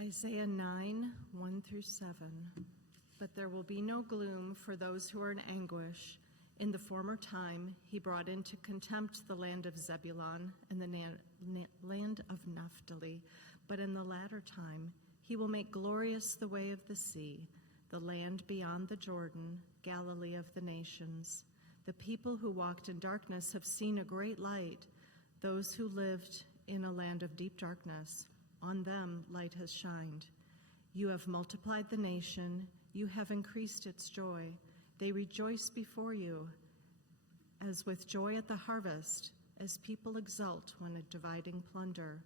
Isaiah 9, 1 through 7. But there will be no gloom for those who are in anguish. In the former time, he brought into contempt the land of Zebulun and the land of Naphtali. But in the latter time, he will make glorious the way of the sea, the land beyond the Jordan, Galilee of the nations. The people who walked in darkness have seen a great light. Those who lived in a land of deep darkness, on them light has shined. You have multiplied the nation. You have increased its joy. They rejoice before you as with joy at the harvest, as people exult when dividing plunder.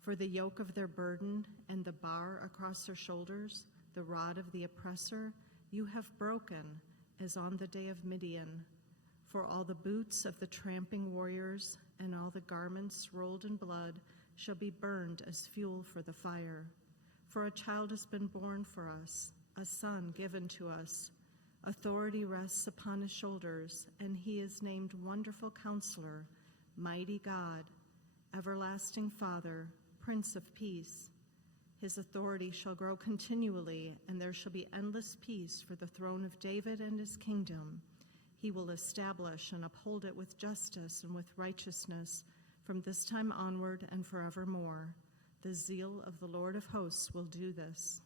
For the yoke of their burden and the bar across their shoulders, the rod of the oppressor, you have broken, as on the day of Midian. For all the boots of the tramping warriors and all the garments rolled in blood shall be burned as fuel for the fire. For a child has been born for us, a son given to us. Authority rests upon his shoulders, and he is named Wonderful Counselor, Mighty God, Everlasting Father, Prince of Peace. His authority shall grow continually, and there shall be endless peace for the throne of David and his kingdom. He will establish and uphold it with justice and with righteousness from this time onward and forevermore. The zeal of the Lord of hosts will do this.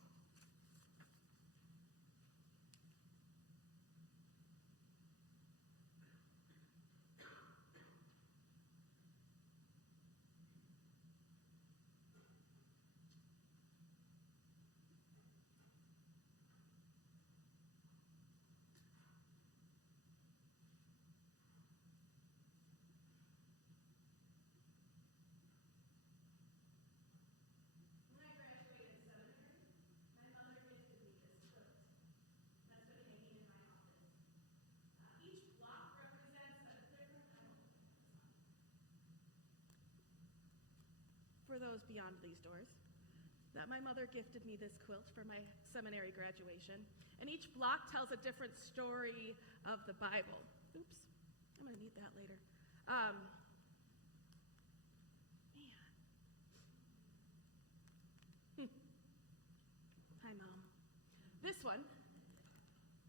For those beyond these doors, that my mother gifted me this quilt for my seminary graduation, and each block tells a different story of the Bible. Oops, I'm going to need that later. Man. Hi, Mom. This one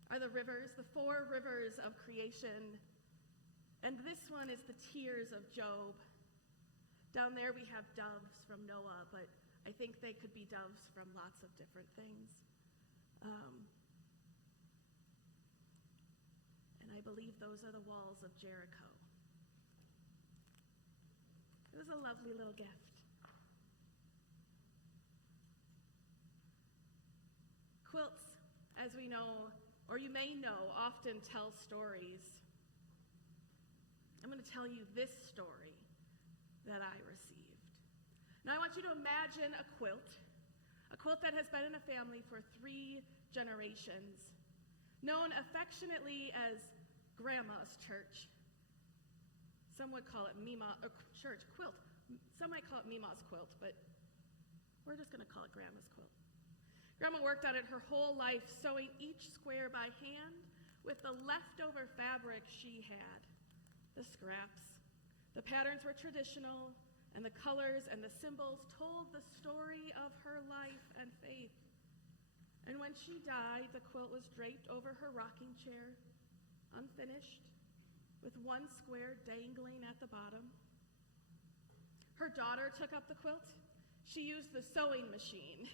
are the rivers, the 4 rivers of creation, and this one is the tears of Job. Down there we have doves from Noah, but I think they could be doves from lots of different things. And I believe those are the walls of Jericho. It was a lovely little gift. Quilts, as we know, or you may know, often tell stories. I'm going to tell you this story that I received. Now I want you to imagine a quilt that has been in a family for 3 generations, known affectionately as Grandma's church. Some would call it Mima, or church quilt. Some might call it Mima's quilt, but we're just going to call it Grandma's quilt. Grandma worked on it her whole life, sewing each square by hand with the leftover fabric she had, the scraps. The patterns were traditional, and the colors and the symbols told the story of her life and faith. And when she died, the quilt was draped over her rocking chair, unfinished, with 1 square dangling at the bottom. Her daughter took up the quilt. She used the sewing machine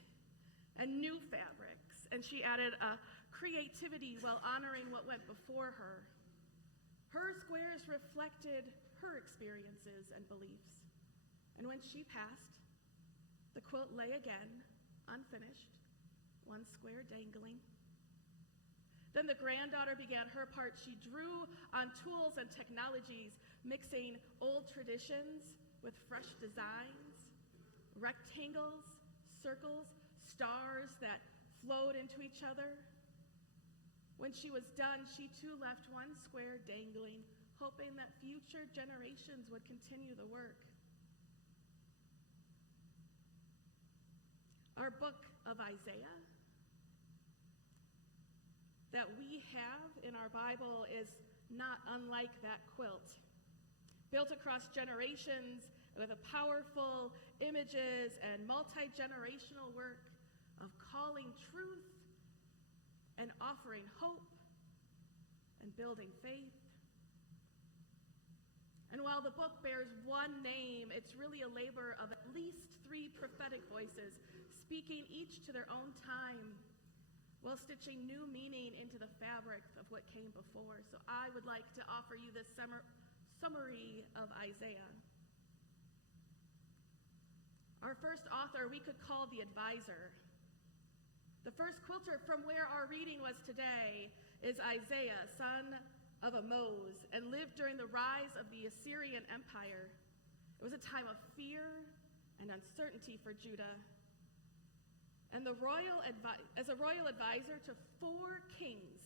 and new fabrics, and she added a creativity while honoring what went before her. Her squares reflected her experiences and beliefs. And when she passed, the quilt lay again, unfinished, 1 square dangling. Then the granddaughter began her part. She drew on tools and technologies, mixing old traditions with fresh designs, rectangles, circles, stars that flowed into each other. When she was done, she too left 1 square dangling, hoping that future generations would continue the work. Our book of Isaiah that we have in our Bible is not unlike that quilt. Built across generations with a powerful images and multi-generational work, of calling truth and offering hope and building faith. And while the book bears one name, it's really a labor of at least 3 prophetic voices, speaking each to their own time, while stitching new meaning into the fabric of what came before. So I would like to offer you this summary of Isaiah. Our first author we could call the advisor. The first quilter from where our reading was today is Isaiah, son of Amoz, and lived during the rise of the Assyrian Empire. It was a time of fear and uncertainty for Judah. And as a royal advisor to 4 kings,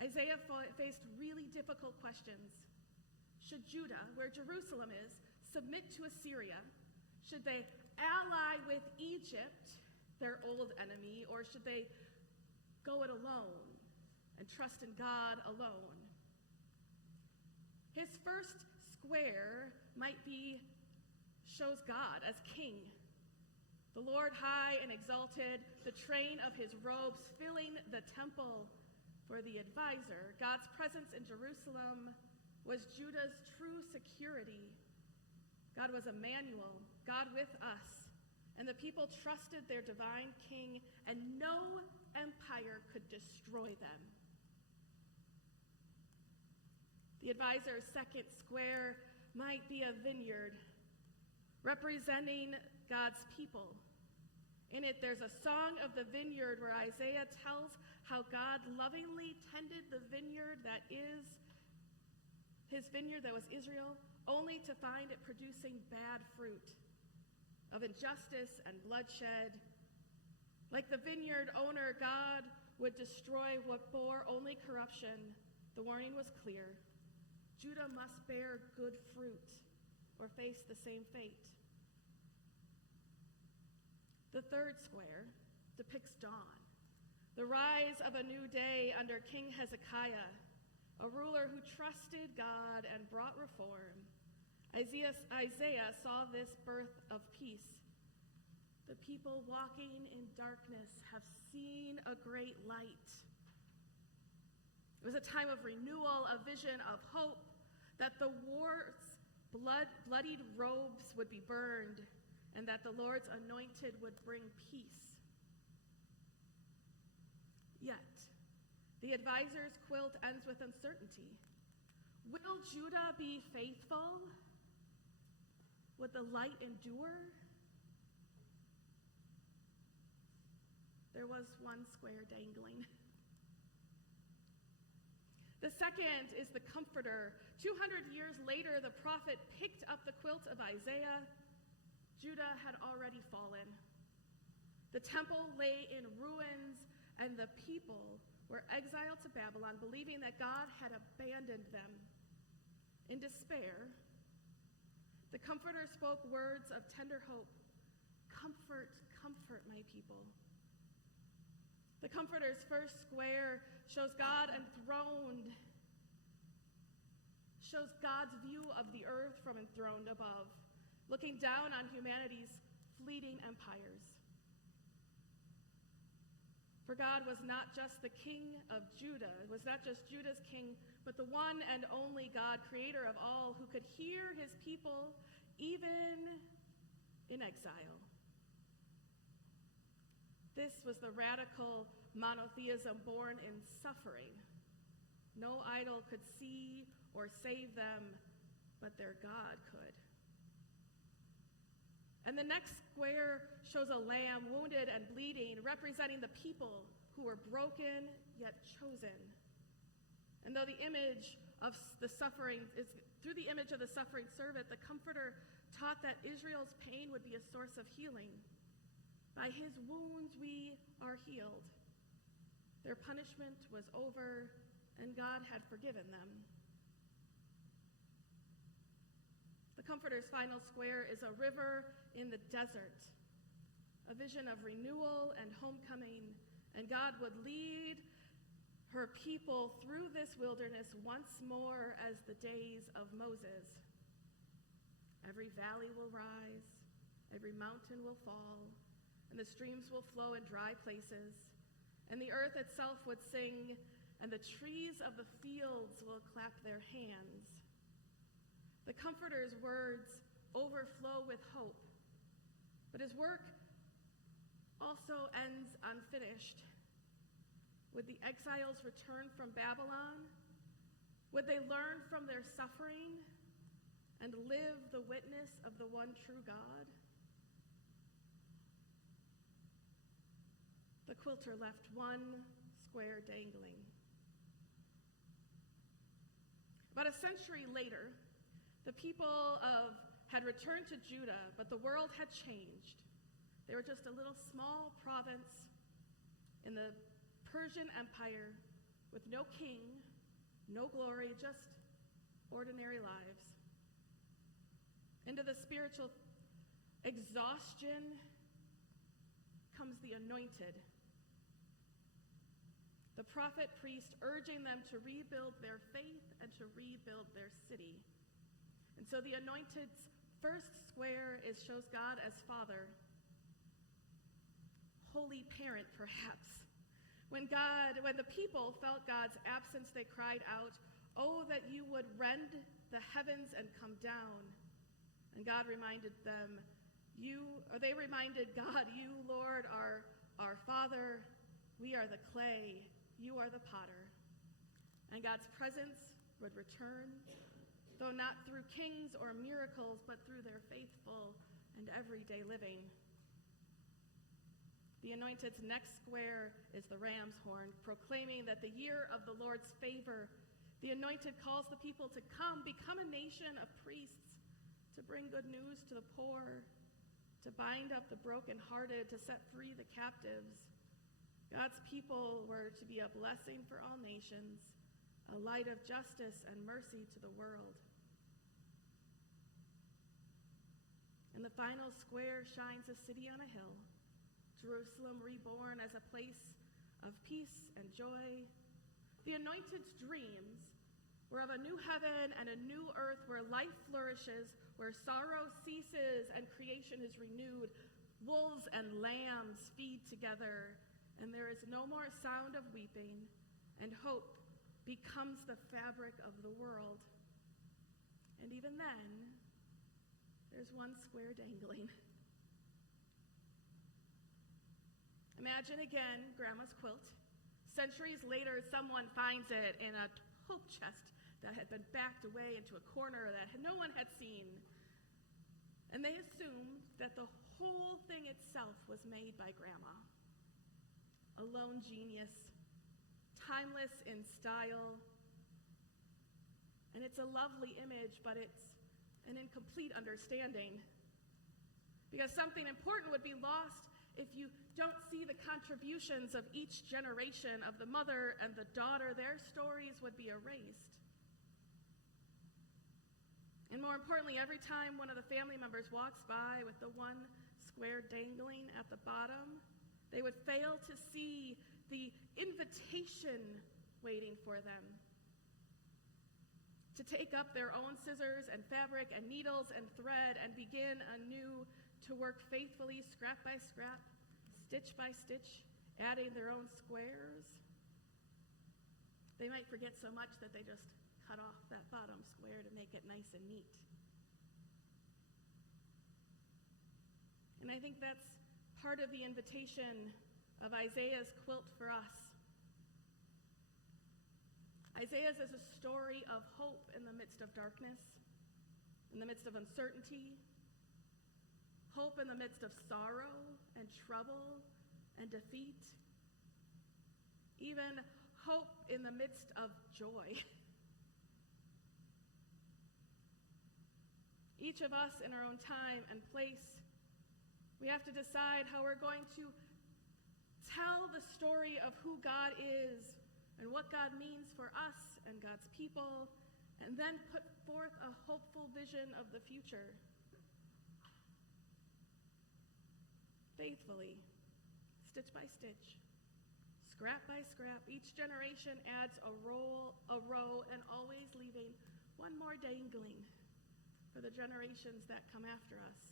Isaiah faced really difficult questions. Should Judah, where Jerusalem is, submit to Assyria? Should they ally with Egypt, their old enemy, or should they go it alone and trust in God alone? His first square might be shows God as king. The Lord high and exalted, the train of his robes filling the temple. For the advisor, God's presence in Jerusalem was Judah's true security. God was Emmanuel, God with us, and the people trusted their divine king, and no empire could destroy them. The advisor's second square might be a vineyard representing God's people. In it, there's a song of the vineyard where Isaiah tells how God lovingly tended the vineyard that is his vineyard that was Israel, only to find it producing bad fruit of injustice and bloodshed. Like the vineyard owner, God would destroy what bore only corruption. The warning was clear. Judah must bear good fruit or face the same fate. The third square depicts dawn, the rise of a new day under King Hezekiah, a ruler who trusted God and brought reform. Isaiah saw this birth of peace. The people walking in darkness have seen a great light. It was a time of renewal, a vision of hope, that the war's bloodied robes would be burned, and that the Lord's anointed would bring peace. Yet, the advisor's quilt ends with uncertainty. Will Judah be faithful? Would the light endure? There was one square dangling. The second is the comforter. 200 years later, the prophet picked up the quilt of Isaiah. Judah had already fallen. The temple lay in ruins, and the people were exiled to Babylon, believing that God had abandoned them. In despair, the comforter spoke words of tender hope. Comfort, comfort my people. The comforter's first square shows God enthroned, shows God's view of the earth from enthroned above, looking down on humanity's fleeting empires. For God was not just the king of Judah, it was not just Judah's king, but the one and only God, creator of all, who could hear his people even in exile. This was the radical monotheism born in suffering. No idol could see or save them, but their God could. And the next square shows a lamb wounded and bleeding, representing the people who were broken yet chosen. And though the image of the suffering is through the image of the suffering servant, the comforter taught that Israel's pain would be a source of healing. By his wounds we are healed. Their punishment was over, and God had forgiven them. The comforter's final square is a river in the desert, a vision of renewal and homecoming, and God would lead her people through this wilderness once more as the days of Moses. Every valley will rise, every mountain will fall, and the streams will flow in dry places, and the earth itself would sing, and the trees of the fields will clap their hands. The Comforter's words overflow with hope, but his work also ends unfinished. Would the exiles return from Babylon? Would they learn from their suffering and live the witness of the one true God? The quilter left one square dangling. About a century later, the people had returned to Judah, but the world had changed. They were just a little small province in the Persian Empire with no king, no glory, just ordinary lives. Into the spiritual exhaustion comes the anointed, the prophet priest urging them to rebuild their faith and to rebuild their city. And so the anointed's first square shows God as Father, holy parent perhaps. When the people felt God's absence, they cried out, "Oh, that you would rend the heavens and come down." And God reminded them, they reminded God, "You, Lord, are our Father. We are the clay. You are the potter." And God's presence would return, though not through kings or miracles, but through their faithful and everyday living. The anointed's next square is the ram's horn, proclaiming that the year of the Lord's favor. The anointed calls the people to come, become a nation of priests, to bring good news to the poor, to bind up the brokenhearted, to set free the captives. God's people were to be a blessing for all nations, a light of justice and mercy to the world. And the final square shines a city on a hill, Jerusalem reborn as a place of peace and joy. The anointed's dreams were of a new heaven and a new earth where life flourishes, where sorrow ceases and creation is renewed. Wolves and lambs feed together, and there is no more sound of weeping, and hope becomes the fabric of the world. And even then, there's one square dangling. Imagine again Grandma's quilt. Centuries later, someone finds it in a hope chest that had been backed away into a corner that no one had seen. And they assumed that the whole thing itself was made by Grandma. A lone genius, timeless in style. And it's a lovely image, but it's an incomplete understanding. Because something important would be lost if you don't see the contributions of each generation of the mother and the daughter. Their stories would be erased. And more importantly, every time one of the family members walks by with the one square dangling at the bottom, they would fail to see the invitation waiting for them to take up their own scissors and fabric and needles and thread and begin anew to work faithfully, scrap by scrap, stitch by stitch, adding their own squares. They might forget so much that they just cut off that bottom square to make it nice and neat. And I think that's part of the invitation of Isaiah's quilt for us. Isaiah's is a story of hope in the midst of darkness, in the midst of uncertainty, hope in the midst of sorrow and trouble and defeat, even hope in the midst of joy. Each of us in our own time and place, we have to decide how we're going to tell the story of who God is and what God means for us and God's people, and then put forth a hopeful vision of the future. Faithfully, stitch by stitch, scrap by scrap, each generation adds a row, and always leaving one more dangling for the generations that come after us.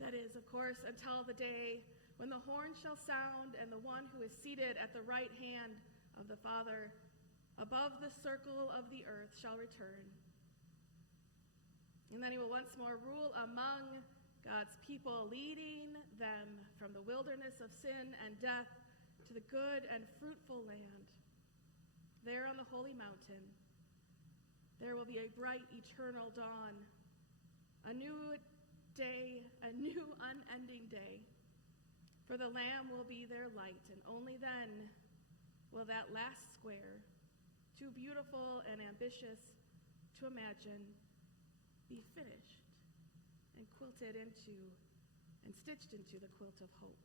That is, of course, until the day when the horn shall sound and the one who is seated at the right hand of the Father above the circle of the earth shall return. And then he will once more rule among God's people, leading them from the wilderness of sin and death to the good and fruitful land. There on the holy mountain, there will be a bright eternal dawn, a new day, a new unending day. For the Lamb will be their light, and only then will that last square, too beautiful and ambitious to imagine, be finished and quilted into and stitched into the quilt of hope.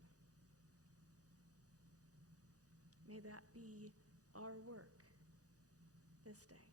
May that be our work this day.